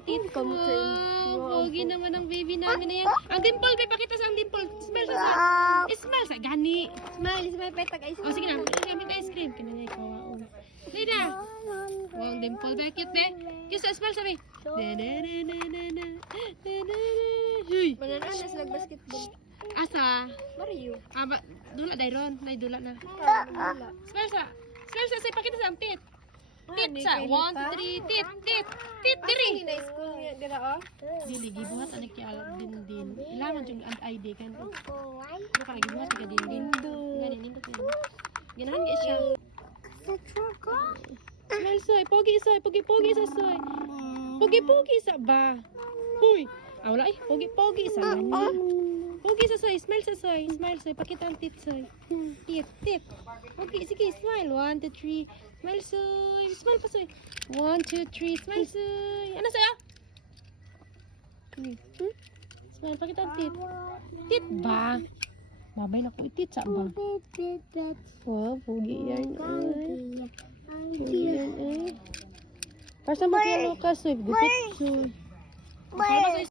ang tit ko. Wow, pogi naman ang baby namin na yan. Ang dimple, may pakita sa ang dimple. Smell sa smell sa gani. Smile, petag ice Oh, sige na. Kami ice cream. Kinanya ikaw. Sige na. Wow, ang dimple. Very cute, be. Kiss sa smell, sabi. Huy. Mananan na sila basketball. Asa? Mario. Dula, Dairon. Nay, dula na. Wala. Smell sa. Say, pakita sa ang tit. Tit sa. 1, 2, 3. Tit. Tit, diri. Hindi na school niya. Dira oh. Dili, gibuhat anak ki alam din. Ilaman yung ID kan. Ano ka gibuhat ka din. Gani nindot yan. Ganahan ka siya. Smell soy, pogi sa soy. Pogi sa ba? Huy. Wala eh, pogi sa gani. Pogi sa soy, smile soy, pakita ang tit soy. Tit. Okay, sige, smile. 1, 2, 3. Smile soy. Smile pa soy. 1, 2, 3. Smile soy. Ano sa'yo? Smile, pakita ang tit. Tit ba? Babay na ko itit sa ba? Wow, pogi yan. Pogi yan eh. Para sa mga Lucas soy. Gupit soy.